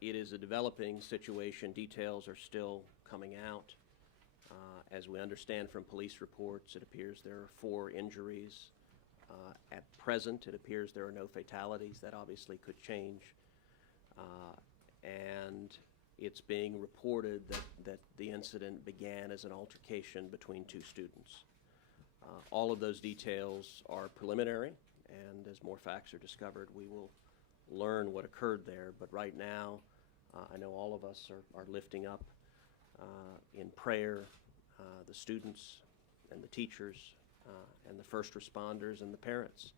It is a developing situation. Details are still coming out. As we understand from police reports, it appears there are 4 injuries. At present, it appears there are no fatalities. That obviously could change. And it's being reported that the incident began as an altercation between 2 students. All of those details are preliminary, and as more facts are discovered, we will learn what occurred there. But right now, I know all of us are lifting up in prayer the students and the teachers and the first responders and the parents.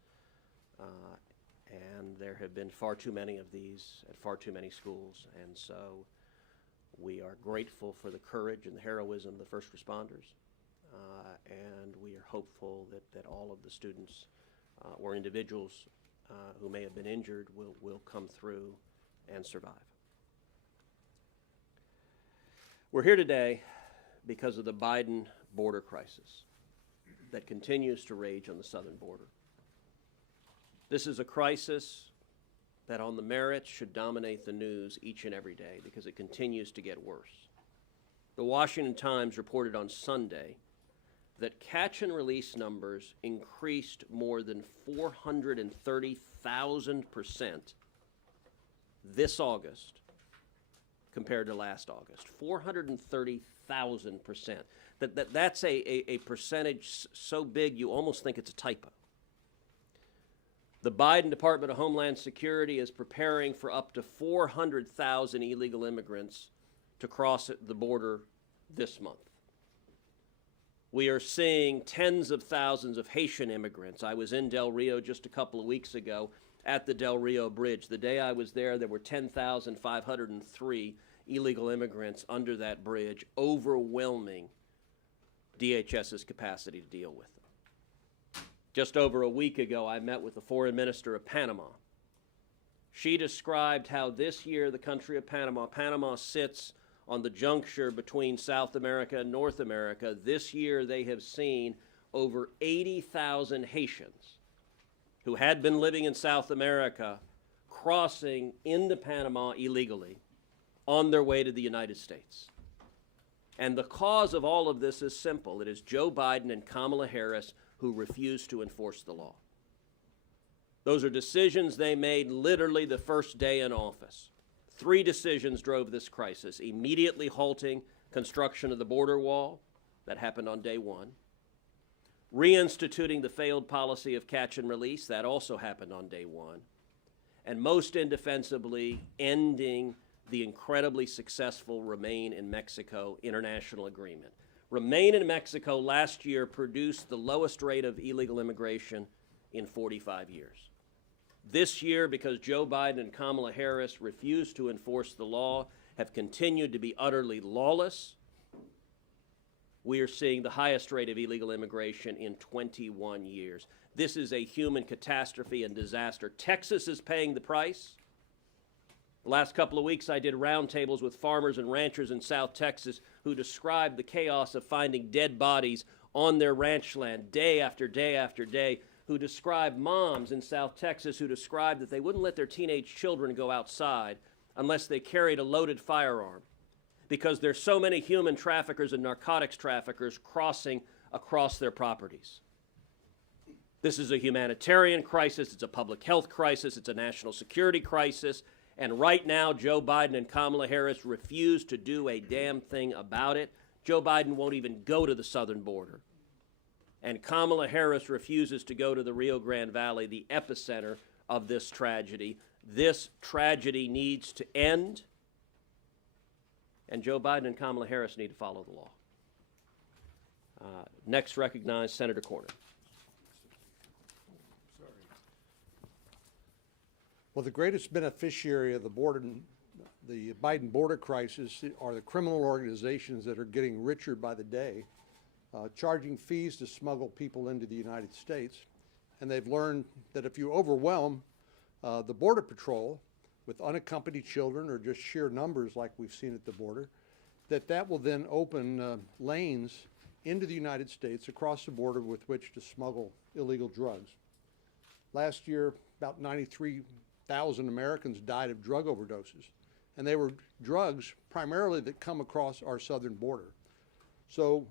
And there have been far too many of these at far too many schools, and so we are grateful for the courage and the heroism of the first responders, and we are hopeful that all of the students or individuals who may have been injured will come through and survive. We're here today because of the Biden border crisis that continues to rage on the southern border. This is a crisis that on the merits should dominate the news each and every day because it continues to get worse. The Washington Times reported on Sunday that catch and release numbers increased more than 430,000% this August compared to last August. 430,000%. That's a percentage so big you almost think it's a typo. The Biden Department of Homeland Security is preparing for up to 400,000 illegal immigrants to cross the border this month. We are seeing tens of thousands of Haitian immigrants. I was in Del Rio just a couple of weeks ago at the Del Rio Bridge. The day I was there were 10,503 illegal immigrants under that bridge, overwhelming DHS's capacity to deal with them. Just over a week ago, I met with the foreign minister of Panama. She described how this year the country of Panama sits on the juncture between South America and North America. This year they have seen over 80,000 Haitians who had been living in South America crossing into Panama illegally on their way to the United States. And the cause of all of this is simple. It is Joe Biden and Kamala Harris who refuse to enforce the law. Those are decisions they made literally the first day in office. 3 decisions drove this crisis: immediately halting construction of the border wall, that happened on day 1, reinstituting the failed policy of catch and release, that also happened on day 1, and most indefensibly, ending the incredibly successful Remain in Mexico international agreement. Remain in Mexico last year produced the lowest rate of illegal immigration in 45 years. This year, because Joe Biden and Kamala Harris refused to enforce the law, have continued to be utterly lawless, we are seeing the highest rate of illegal immigration in 21 years. This is a human catastrophe and disaster. Texas is paying the price. The last couple of weeks, I did roundtables with farmers and ranchers in South Texas who described the chaos of finding dead bodies on their ranch land day after day after day, who described moms in South Texas who described that they wouldn't let their teenage children go outside unless they carried a loaded firearm because there's so many human traffickers and narcotics traffickers crossing across their properties. This is a humanitarian crisis, it's a public health crisis, it's a national security crisis. And right now, Joe Biden and Kamala Harris refuse to do a damn thing about it. Joe Biden won't even go to the southern border. And Kamala Harris refuses to go to the Rio Grande Valley, the epicenter of this tragedy. This tragedy needs to end. And Joe Biden and Kamala Harris need to follow the law. Next, recognize Senator Cornyn. Well, the greatest beneficiary of the Biden border crisis are the criminal organizations that are getting richer by the day, charging fees to smuggle people into the United States. And they've learned that if you overwhelm the Border Patrol with unaccompanied children or just sheer numbers like we've seen at the border, that will then open lanes into the United States across the border with which to smuggle illegal drugs. Last year, about 93,000 Americans died of drug overdoses, and they were drugs primarily that come across our southern border. So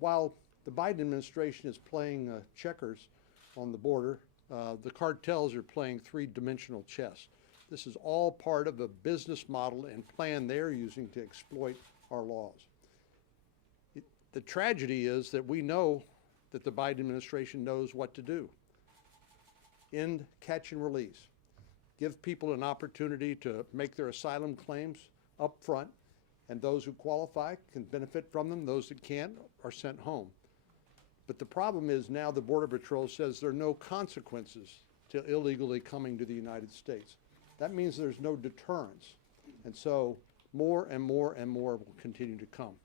while the Biden administration is playing checkers on the border, the cartels are playing three-dimensional chess. This is all part of a business model and plan they're using to exploit our laws. The tragedy is that we know that the Biden administration knows what to do. End catch and release. Give people an opportunity to make their asylum claims up front, and those who qualify can benefit from them. Those that can't are sent home. But the problem is now the Border Patrol says there are no consequences to illegally coming to the United States. That means there's no deterrence. And so more and more and more will continue to come.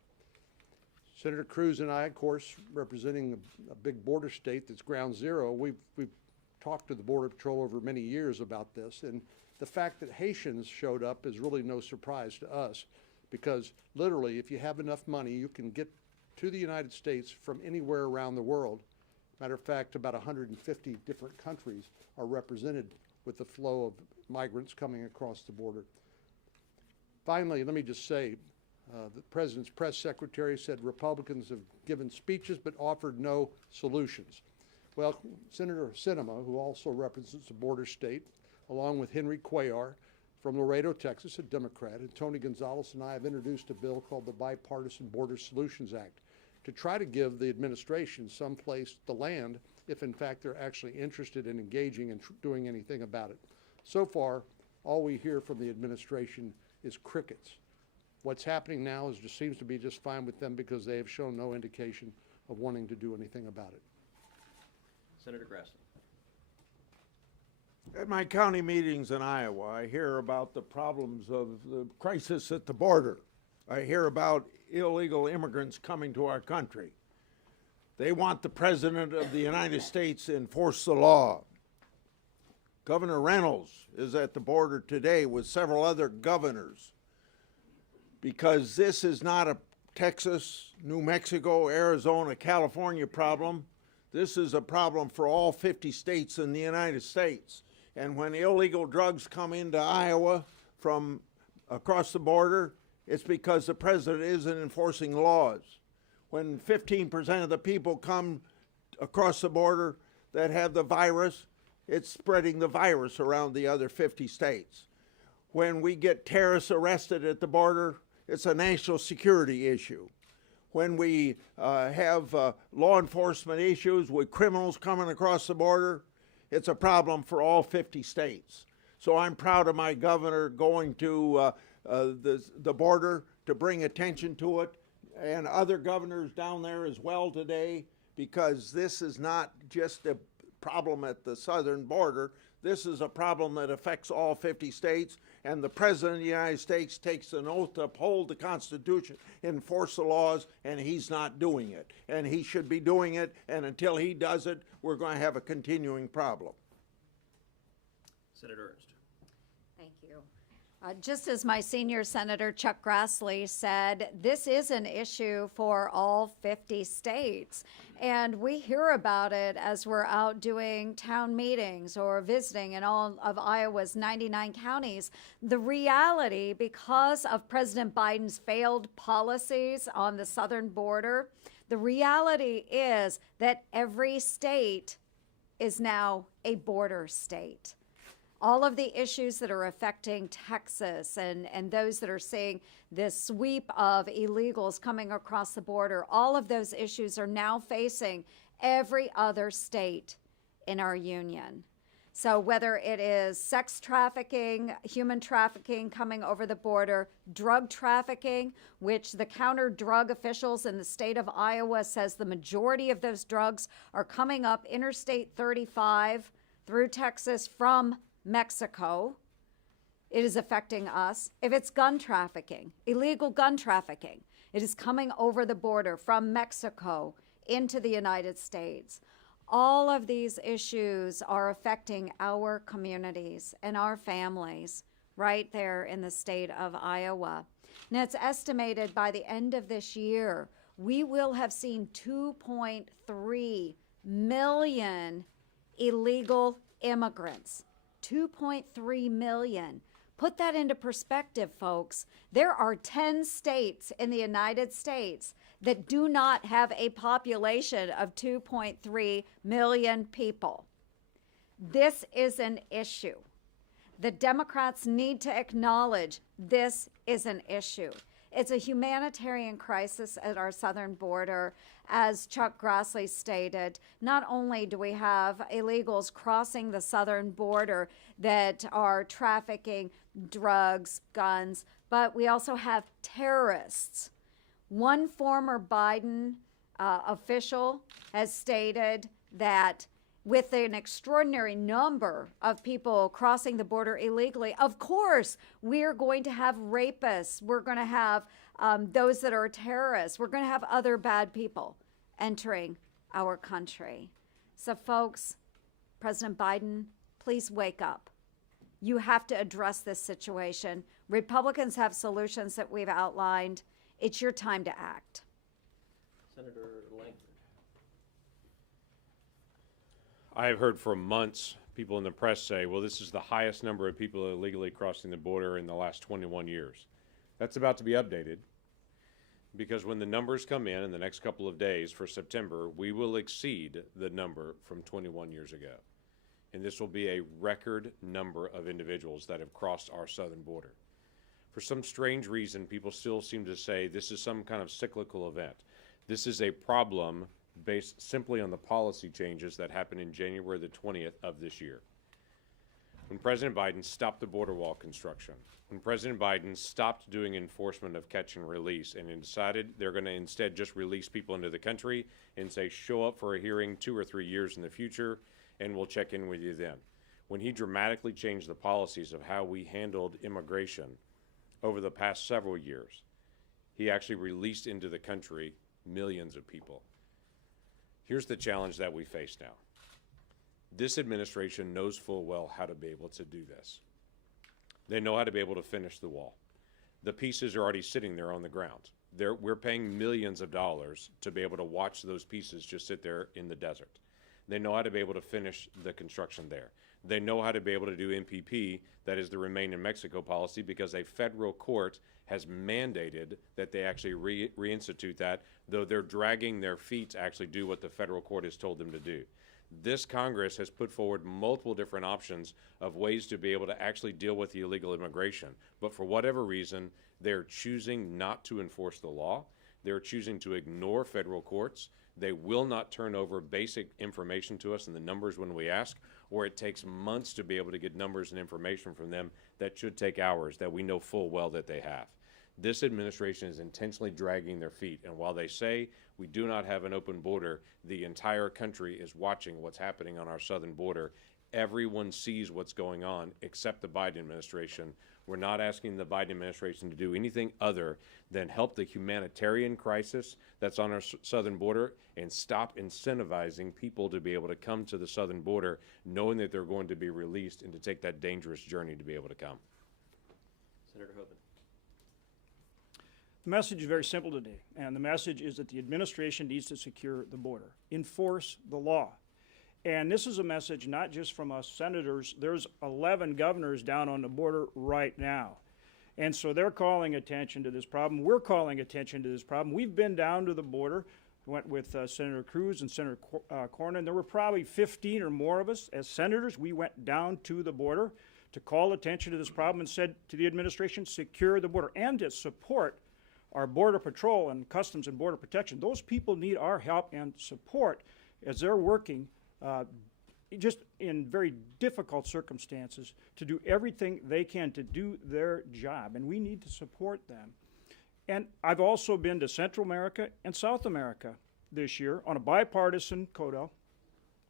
Senator Cruz and I, of course, representing a big border state that's ground zero, we've talked to the Border Patrol over many years about this. And the fact that Haitians showed up is really no surprise to us, because literally, if you have enough money, you can get to the United States from anywhere around the world. Matter of fact, about 150 different countries are represented with the flow of migrants coming across the border. Finally, let me just say, the President's press secretary said Republicans have given speeches but offered no solutions. Well, Senator Sinema, who also represents a border state, along with Henry Cuellar from Laredo, Texas, a Democrat, and Tony Gonzalez and I have introduced a bill called the Bipartisan Border Solutions Act to try to give the administration some place to land if in fact they're actually interested in engaging and doing anything about it. So far, all we hear from the administration is crickets. What's happening now is just seems to be just fine with them because they have shown no indication of wanting to do anything about it. Senator Grassley. At my county meetings in Iowa, I hear about the problems of the crisis at the border. I hear about illegal immigrants coming to our country. They want the President of the United States to enforce the law. Governor Reynolds is at the border today with several other governors, because this is not a Texas, New Mexico, Arizona, California problem. This is a problem for all 50 states in the United States. And when illegal drugs come into Iowa from across the border, it's because the president isn't enforcing laws. When 15% of the people come across the border that have the virus, it's spreading the virus around the other 50 states. When we get terrorists arrested at the border, it's a national security issue. When we have law enforcement issues with criminals coming across the border, it's a problem for all 50 states. So I'm proud of my governor going to the border to bring attention to it, and other governors down there as well today, because this is not just a problem at the southern border. This is a problem that affects all 50 states, and the President of the United States takes an oath to uphold the Constitution, enforce the laws, and he's not doing it. And he should be doing it, and until he does it, we're going to have a continuing problem. Senator Ernst. Thank you. Just as my senior senator, Chuck Grassley, said, this is an issue for all 50 states. And we hear about it as we're out doing town meetings or visiting in all of Iowa's 99 counties. The reality, because of President Biden's failed policies on the southern border, the reality is that every state is now a border state. All of the issues that are affecting Texas and those that are seeing this sweep of illegals coming across the border, all of those issues are now facing every other state in our union. So whether it is sex trafficking, human trafficking coming over the border, drug trafficking, which the counter-drug officials in the state of Iowa says the majority of those drugs are coming up Interstate 35 through Texas from Mexico, it is affecting us. If it's gun trafficking, illegal gun trafficking, it is coming over the border from Mexico into the United States. All of these issues are affecting our communities and our families right there in the state of Iowa. Now, it's estimated by the end of this year, we will have seen 2.3 million illegal immigrants. 2.3 million Put that into perspective, folks. There are 10 states in the United States that do not have a population of 2.3 million people. This is an issue. The Democrats need to acknowledge this is an issue. It's a humanitarian crisis at our southern border. As Chuck Grassley stated, not only do we have illegals crossing the southern border that are trafficking drugs, guns, but we also have terrorists. One former Biden official has stated that with an extraordinary number of people crossing the border illegally, of course, we're going to have rapists. We're going to have those that are terrorists. We're going to have other bad people entering our country. So, folks, President Biden, please wake up. You have to address this situation. Republicans have solutions that we've outlined. It's your time to act. Senator Langford. I have heard for months people in the press say, well, this is the highest number of people illegally crossing the border in the last 21 years. That's about to be updated because when the numbers come in the next couple of days for September, we will exceed the number from 21 years ago. And this will be a record number of individuals that have crossed our southern border. For some strange reason, people still seem to say this is some kind of cyclical event. This is a problem based simply on the policy changes that happened in January the 20th of this year. When President Biden stopped the border wall construction, when President Biden stopped doing enforcement of catch and release and decided they're going to instead just release people into the country and say, show up for a hearing 2 or 3 years in the future and we'll check in with you then. When he dramatically changed the policies of how we handled immigration over the past several years, he actually released into the country millions of people. Here's the challenge that we face now. This administration knows full well how to be able to do this. They know how to be able to finish the wall. The pieces are already sitting there on the ground. We're paying millions of dollars to be able to watch those pieces just sit there in the desert. They know how to be able to finish the construction there. They know how to be able to do MPP, that is the Remain in Mexico policy, because a federal court has mandated that they actually reinstitute that, though they're dragging their feet to actually do what the federal court has told them to do. This Congress has put forward multiple different options of ways to be able to actually deal with the illegal immigration. But for whatever reason, they're choosing not to enforce the law. They're choosing to ignore federal courts. They will not turn over basic information to us and the numbers when we ask, or it takes months to be able to get numbers and information from them that should take hours that we know full well that they have. This administration is intentionally dragging their feet, and while they say we do not have an open border, the entire country is watching what's happening on our southern border. Everyone sees what's going on except the Biden administration. We're not asking the Biden administration to do anything other than help the humanitarian crisis that's on our southern border and stop incentivizing people to be able to come to the southern border knowing that they're going to be released and to take that dangerous journey to be able to come. Senator Hoban. The message is very simple today, and the message is that the administration needs to secure the border, enforce the law. And this is a message not just from us senators. There's 11 governors down on the border right now. And so they're calling attention to this problem. We're calling attention to this problem. We've been down to the border, went with Senator Cruz and Senator Cornyn. There were probably 15 or more of us as senators. We went down to the border to call attention to this problem and said to the administration, secure the border, and to support our Border Patrol and Customs and Border Protection. Those people need our help and support as they're working just in very difficult circumstances to do everything they can to do their job, and we need to support them. And I've also been to Central America and South America this year on a bipartisan CODA,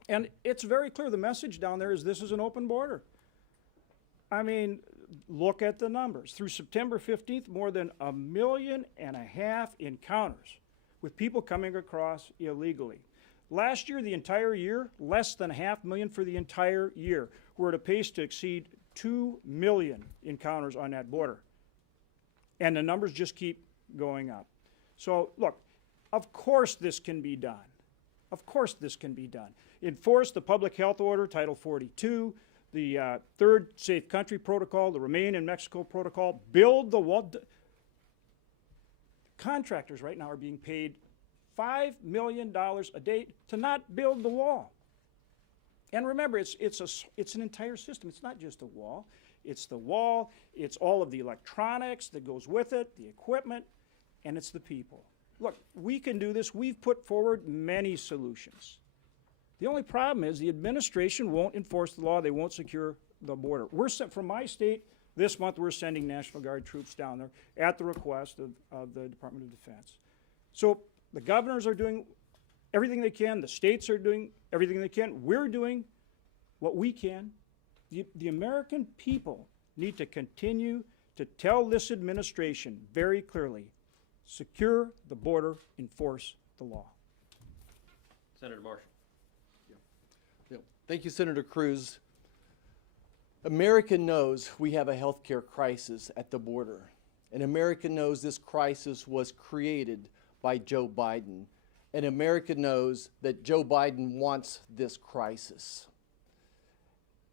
and it's very clear the message down there is this is an open border. I mean, look at the numbers. Through September 15th, more than 1.5 million encounters with people coming across illegally. Last year, the entire year, less than 500,000 for the entire year. We're at a pace to exceed 2 million encounters on that border. And the numbers just keep going up. So, look, of course this can be done. Of course this can be done. Enforce the public health order, Title 42, the third safe country protocol, the Remain in Mexico protocol, build the wall. Contractors right now are being paid $5 million a day to not build the wall. And remember, it's an entire system. It's not just a wall. It's the wall, it's all of the electronics that goes with it, the equipment, and it's the people. Look, we can do this. We've put forward many solutions. The only problem is the administration won't enforce the law. They won't secure the border. From my state, this month we're sending National Guard troops down there at the request of the Department of Defense. So the governors are doing everything they can. The states are doing everything they can. We're doing what we can. The American people need to continue to tell this administration very clearly, secure the border, enforce the law. Senator Marshall. Yeah. Thank you, Senator Cruz. America knows we have a healthcare crisis at the border, and America knows this crisis was created by Joe Biden, and America knows that Joe Biden wants this crisis.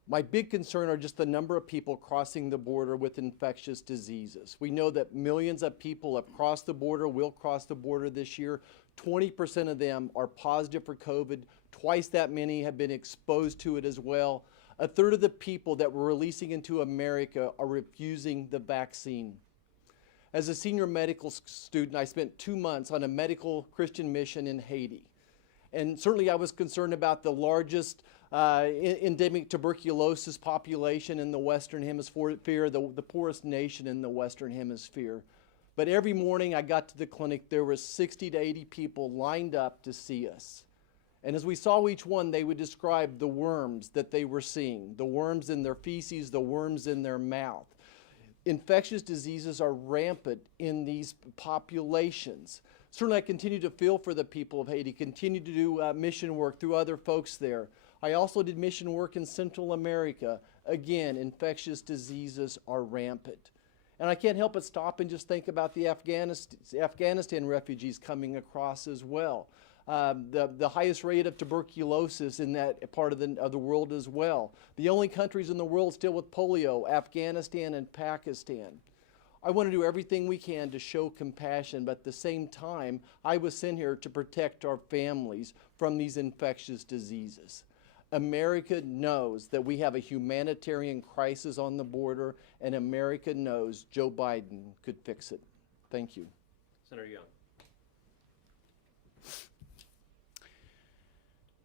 My big concern are just the number of people crossing the border with infectious diseases. We know that millions of people have crossed the border, will cross the border this year. 20% of them are positive for COVID. Twice that many have been exposed to it as well. A third of the people that we're releasing into America are refusing the vaccine. As a senior medical student, I spent 2 months on a medical Christian mission in Haiti. And certainly I was concerned about the largest endemic tuberculosis population in the Western Hemisphere, the poorest nation in the Western Hemisphere. But every morning I got to the clinic, there were 60 to 80 people lined up to see us. And as we saw each one, they would describe the worms that they were seeing, the worms in their feces, the worms in their mouth. Infectious diseases are rampant in these populations. Certainly I continue to feel for the people of Haiti, continue to do mission work through other folks there. I also did mission work in Central America. Again, infectious diseases are rampant. And I can't help but stop and just think about the Afghanistan refugees coming across as well. The highest rate of tuberculosis in that part of the world as well. The only countries in the world still with polio, Afghanistan and Pakistan. I want to do everything we can to show compassion, but at the same time, I was sent here to protect our families from these infectious diseases. America knows that we have a humanitarian crisis on the border, and America knows Joe Biden could fix it. Thank you. Senator Young.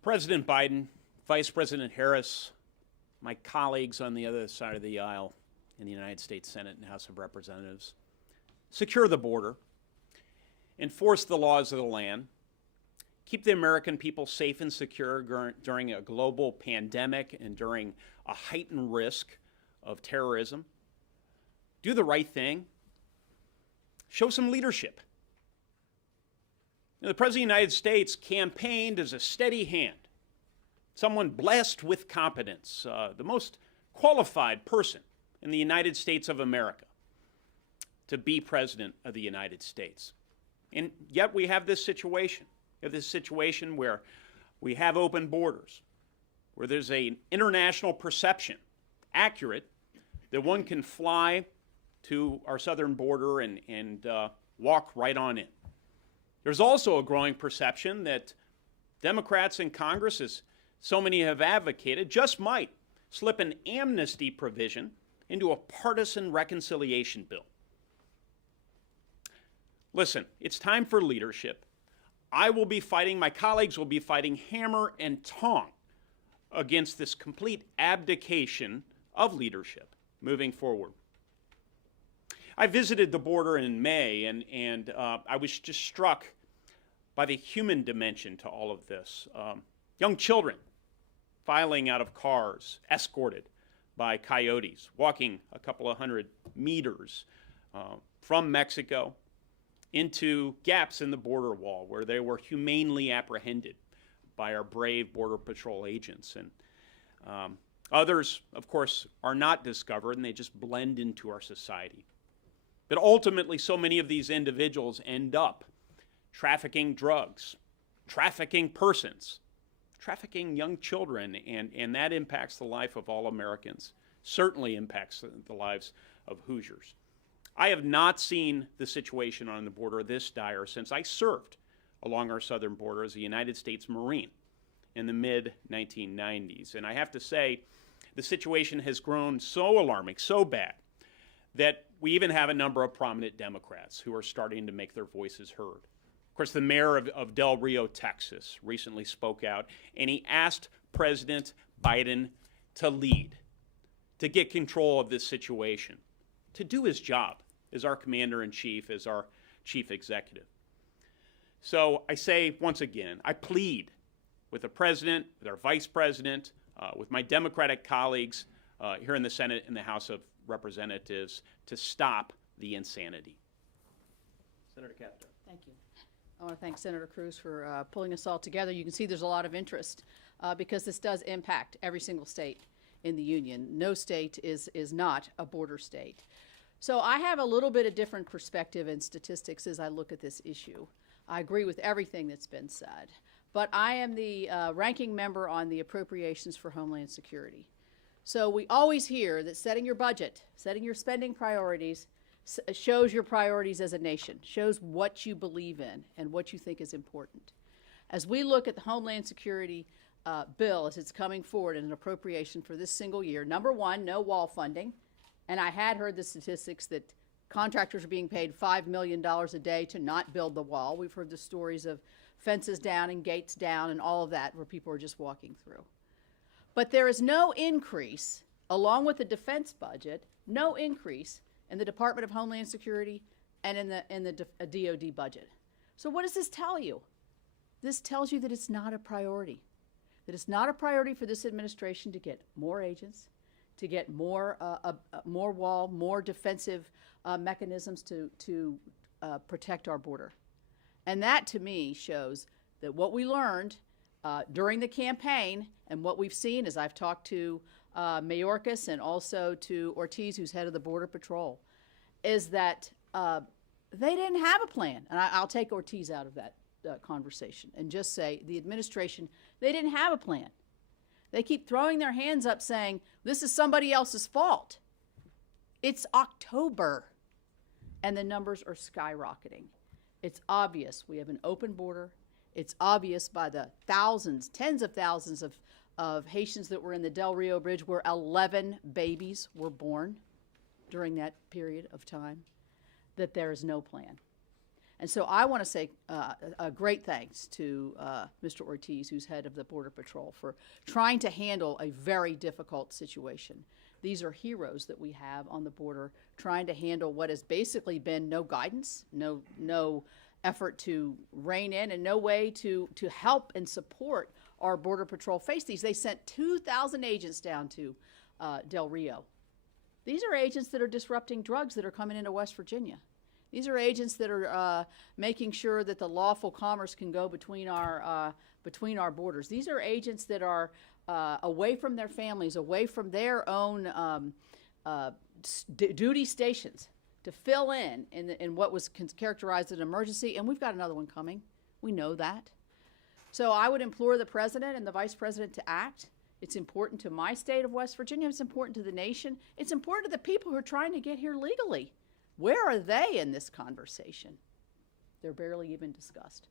President Biden, Vice President Harris, my colleagues on the other side of the aisle in the United States Senate and House of Representatives, secure the border, enforce the laws of the land, keep the American people safe and secure during a global pandemic and during a heightened risk of terrorism, do the right thing, show some leadership. The President of the United States campaigned as a steady hand, someone blessed with competence, the most qualified person in the United States of America to be President of the United States. And yet we have this situation. We have this situation where we have open borders, where there's an international perception, accurate, that one can fly to our southern border and walk right on in. There's also a growing perception that Democrats in Congress, as so many have advocated, just might slip an amnesty provision into a partisan reconciliation bill. Listen, it's time for leadership. I will be fighting, my colleagues will be fighting hammer and tong against this complete abdication of leadership moving forward. I visited the border in May, and I was just struck by the human dimension to all of this. Young children filing out of cars, escorted by coyotes, walking a couple of hundred meters from Mexico into gaps in the border wall where they were humanely apprehended by our brave Border Patrol agents. And others, of course, are not discovered, and they just blend into our society. But ultimately, so many of these individuals end up trafficking drugs, trafficking persons, trafficking young children, and that impacts the life of all Americans, certainly impacts the lives of Hoosiers. I have not seen the situation on the border this dire since I served along our southern border as a United States Marine in the mid-1990s. And I have to say, the situation has grown so alarming, so bad, that we even have a number of prominent Democrats who are starting to make their voices heard. Of course, the mayor of Del Rio, Texas, recently spoke out, and he asked President Biden to lead, to get control of this situation, to do his job as our commander-in-chief, as our chief executive. So I say once again, I plead with the president, with our vice president, with my Democratic colleagues here in the Senate and the House of Representatives to stop the insanity. Senator Capito. Thank you. I want to thank Senator Cruz for pulling us all together. You can see there's a lot of interest because this does impact every single state in the union. No state is not a border state. So I have a little bit of different perspective and statistics as I look at this issue. I agree with everything that's been said, but I am the ranking member on the Appropriations for Homeland Security. So we always hear that setting your budget, setting your spending priorities, shows your priorities as a nation, shows what you believe in and what you think is important. As we look at the Homeland Security bill as it's coming forward in an appropriation for this single year, number one, no wall funding. And I had heard the statistics that contractors are being paid $5 million a day to not build the wall. We've heard the stories of fences down and gates down and all of that where people are just walking through. But there is no increase, along with the defense budget, no increase in the Department of Homeland Security and in the DOD budget. So what does this tell you? This tells you that it's not a priority. That it's not a priority for this administration to get more agents, to get more wall, more defensive mechanisms to protect our border. And that, to me, shows that what we learned during the campaign and what we've seen as I've talked to Mayorkas and also to Ortiz, who's head of the Border Patrol, is that they didn't have a plan. And I'll take Ortiz out of that conversation and just say the administration, they didn't have a plan. They keep throwing their hands up saying, this is somebody else's fault. It's October, and the numbers are skyrocketing. It's obvious we have an open border. It's obvious by the thousands, tens of thousands of Haitians that were in the Del Rio Bridge where 11 babies were born during that period of time, that there is no plan. And so I want to say a great thanks to Mr. Ortiz, who's head of the Border Patrol, for trying to handle a very difficult situation. These are heroes that we have on the border trying to handle what has basically been no guidance, no effort to rein in, and no way to help and support our Border Patrol face these. They sent 2,000 agents down to Del Rio. These are agents that are disrupting drugs that are coming into West Virginia. These are agents that are making sure that the lawful commerce can go between our borders. These are agents that are away from their families, away from their own duty stations to fill in what was characterized as an emergency, and we've got another one coming. We know that. So I would implore the president and the vice president to act. It's important to my state of West Virginia. It's important to the nation. It's important to the people who are trying to get here legally. Where are they in this conversation? They're barely even discussed.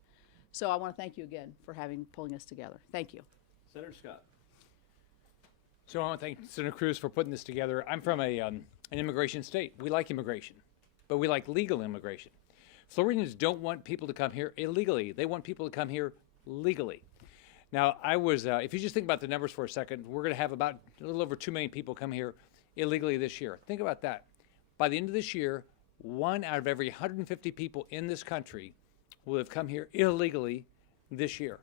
So I want to thank you again for pulling us together. Thank you. Senator Scott. So I want to thank Senator Cruz for putting this together. I'm from an immigration state. We like immigration, but we like legal immigration. Floridians don't want people to come here illegally. They want people to come here legally. Now, if you just think about the numbers for a second, we're going to have about a little over 2 million people come here illegally this year. Think about that. By the end of this year, 1 out of every 150 people in this country will have come here illegally this year.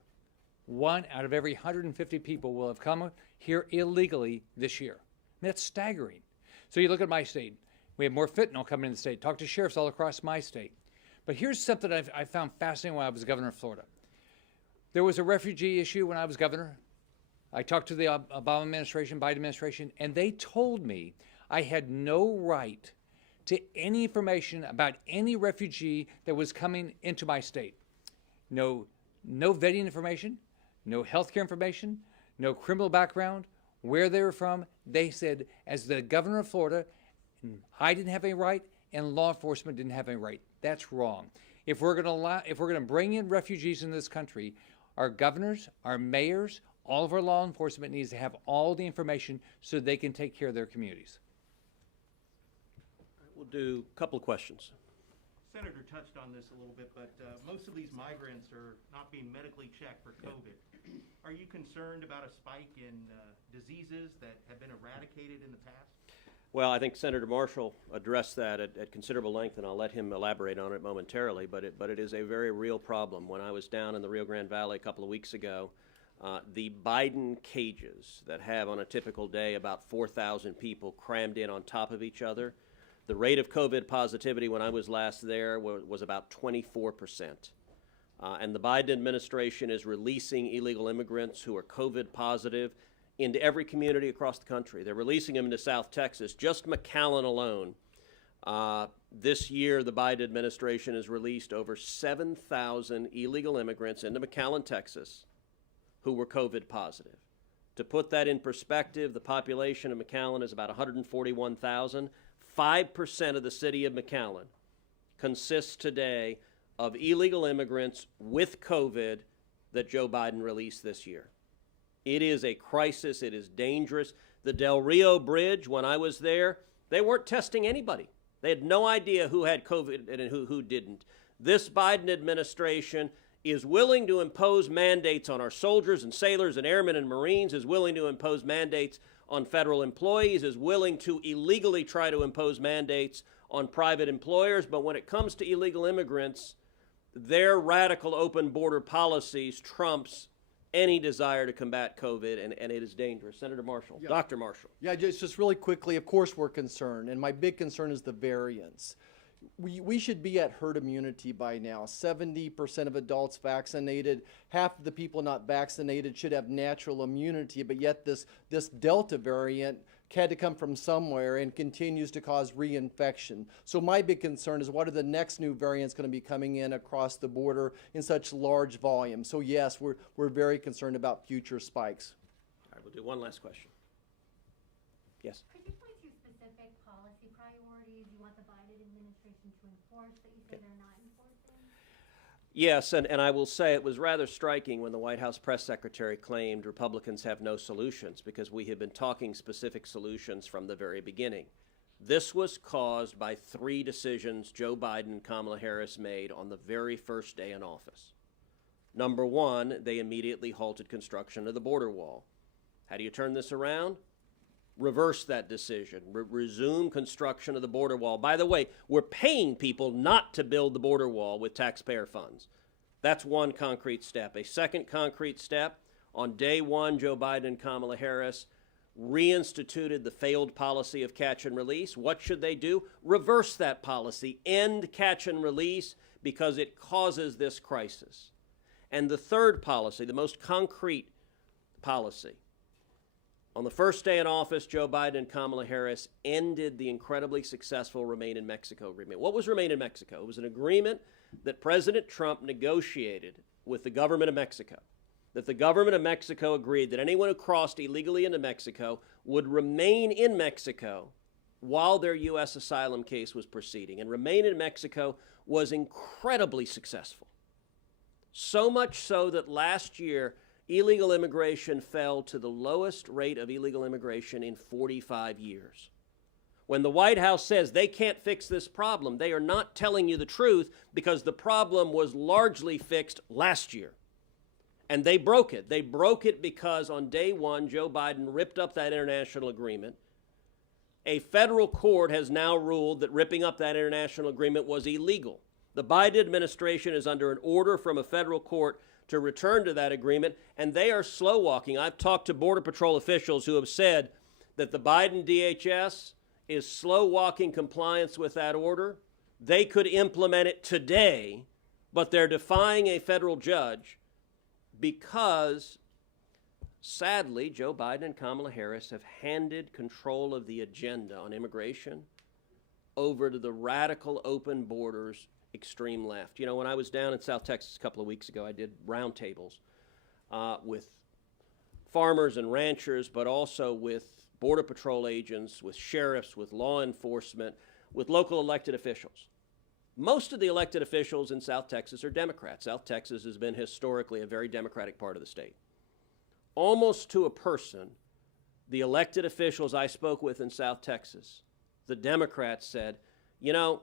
1 out of every 150 people will have come here illegally this year. I mean, that's staggering. So you look at my state. We have more fentanyl coming in the state. Talk to sheriffs all across my state. But here's something I found fascinating when I was governor of Florida. There was a refugee issue when I was governor. I talked to the Obama administration, Biden administration, and they told me I had no right to any information about any refugee that was coming into my state. No vetting information, no healthcare information, no criminal background, where they were from. They said, as the governor of Florida, I didn't have any right and law enforcement didn't have any right. That's wrong. If we're going to bring in refugees in this country, our governors, our mayors, all of our law enforcement needs to have all the information so they can take care of their communities. We'll do a couple of questions. Senator touched on this a little bit, but most of these migrants are not being medically checked for COVID. Are you concerned about a spike in diseases that have been eradicated in the past? Well, I think Senator Marshall addressed that at considerable length, and I'll let him elaborate on it momentarily, but it is a very real problem. When I was down in the Rio Grande Valley a couple of weeks ago, the Biden cages that have on a typical day about 4,000 people crammed in on top of each other, the rate of COVID positivity when I was last there was about 24%. And the Biden administration is releasing illegal immigrants who are COVID positive into every community across the country. They're releasing them into South Texas. Just McAllen alone, this year the Biden administration has released over 7,000 illegal immigrants into McAllen, Texas, who were COVID positive. To put that in perspective, the population of McAllen is about 141,000. 5% of the city of McAllen consists today of illegal immigrants with COVID that Joe Biden released this year. It is a crisis. It is dangerous. The Del Rio Bridge, when I was there, they weren't testing anybody. They had no idea who had COVID and who didn't. This Biden administration is willing to impose mandates on our soldiers and sailors and airmen and Marines, is willing to impose mandates on federal employees, is willing to illegally try to impose mandates on private employers. But when it comes to illegal immigrants, their radical open border policies trumps any desire to combat COVID, and it is dangerous. Senator Marshall, Yeah. Dr. Marshall. Yeah, just really quickly, of course we're concerned, and my big concern is the variants. We should be at herd immunity by now. 70% of adults vaccinated, half of the people not vaccinated should have natural immunity, but yet this Delta variant had to come from somewhere and continues to cause reinfection. So my big concern is, what are the next new variants going to be coming in across the border in such large volume? So yes, we're very concerned about future spikes. All right, we'll do one last question. Yes. Could you point to specific policy priorities you want the Biden administration to enforce that you say they're not enforcing? Yes, and I will say it was rather striking when the White House press secretary claimed Republicans have no solutions, because we have been talking specific solutions from the very beginning. This was caused by 3 decisions Joe Biden and Kamala Harris made on the very first day in office. Number 1, they immediately halted construction of the border wall. How do you turn this around? Reverse that decision. Resume construction of the border wall. By the way, we're paying people not to build the border wall with taxpayer funds. That's one concrete step. A second concrete step, on day 1, Joe Biden and Kamala Harris reinstituted the failed policy of catch and release. What should they do? Reverse that policy. End catch and release, because it causes this crisis. And the third policy, the most concrete policy, on the first day in office, Joe Biden and Kamala Harris ended the incredibly successful Remain in Mexico agreement. What was Remain in Mexico? It was an agreement that President Trump negotiated with the government of Mexico, that the government of Mexico agreed that anyone who crossed illegally into Mexico would remain in Mexico while their U.S. asylum case was proceeding. And Remain in Mexico was incredibly successful. So much so that last year, illegal immigration fell to the lowest rate of illegal immigration in 45 years. When the White House says they can't fix this problem, they are not telling you the truth, because the problem was largely fixed last year. And they broke it. They broke it because on day 1, Joe Biden ripped up that international agreement. A federal court has now ruled that ripping up that international agreement was illegal. The Biden administration is under an order from a federal court to return to that agreement, and they are slow walking. I've talked to Border Patrol officials who have said that the Biden DHS is slow walking compliance with that order. They could implement it today, but they're defying a federal judge because, sadly, Joe Biden and Kamala Harris have handed control of the agenda on immigration over to the radical open borders extreme left. You know, when I was down in South Texas a couple of weeks ago, I did roundtables with farmers and ranchers, but also with Border Patrol agents, with sheriffs, with law enforcement, with local elected officials. Most of the elected officials in South Texas are Democrats. South Texas has been historically a very Democratic part of the state. Almost to a person, the elected officials I spoke with in South Texas, the Democrats said, you know,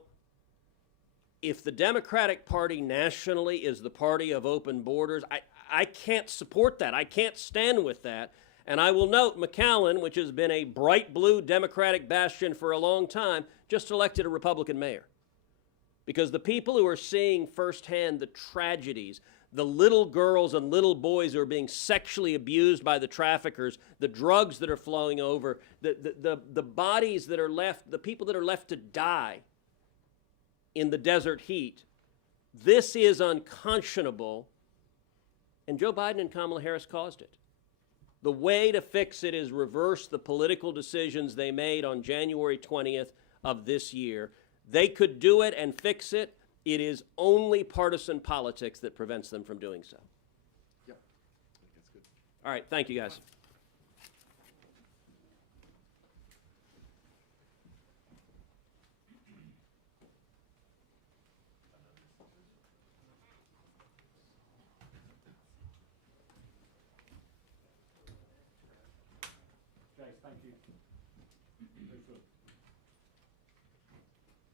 if the Democratic Party nationally is the party of open borders, I can't support that. I can't stand with that. And I will note McAllen, which has been a bright blue Democratic bastion for a long time, just elected a Republican mayor. Because the people who are seeing firsthand the tragedies, the little girls and little boys who are being sexually abused by the traffickers, the drugs that are flowing over, the bodies that are left, the people that are left to die in the desert heat, this is unconscionable. And Joe Biden and Kamala Harris caused it. The way to fix it is reverse the political decisions they made on January 20th of this year. They could do it and fix it. It is only partisan politics that prevents them from doing so. Yep, that's good. All right, thank you, guys.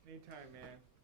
Anytime, man.